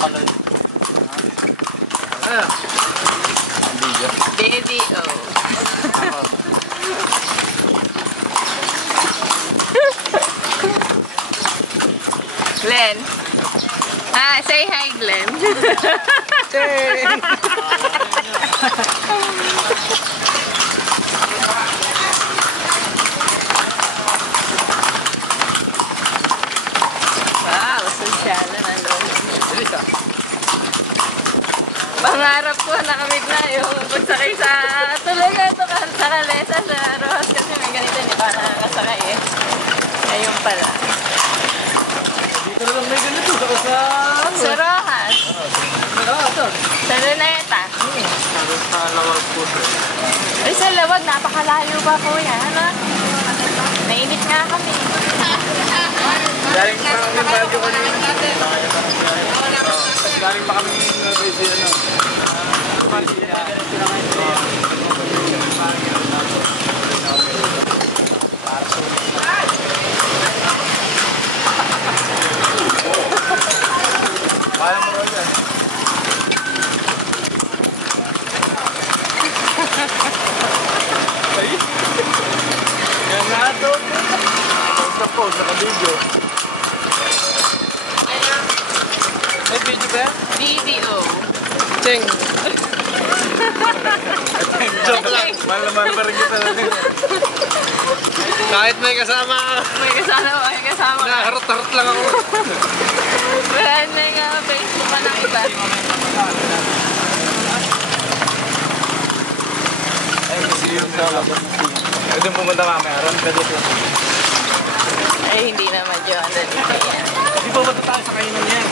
Ano? Ang video. Video. Glenn. Say hi, Glenn. Wow, sosyal na nandun. Pangarap ko nakamit na yung pagsakay sa tulugan ito sa Caleta, sa Rojas kasi may ganito hindi pa nakakasakay eh. Ayun pala. Dito na lang may ganito. Sa Sa Rojas. Sa Luneta. Sa lawag po. Ay, sa Lawag, napakalayo pa po yan. Ano? Nainit nga kami. Galing pa kami bagyo kanina. Galing pa kami busy ano. Kaya mo rin yan. Ay! Yan nga ito. Post, naka-video. May video ba yan? Video. Cheng! Joke lang. Mahal naman pa rin kita. Kahit may kasama ka. May kasama ka. Naharot-harot lang ako. Wala na yung Facebook pa ng iba. Ay, kasi yung dalawa. Pwede pumunta mamaya. Aram ka dito. Ay, hindi naman yun. Dito yan. Di ba ba tayo sa kainan yan?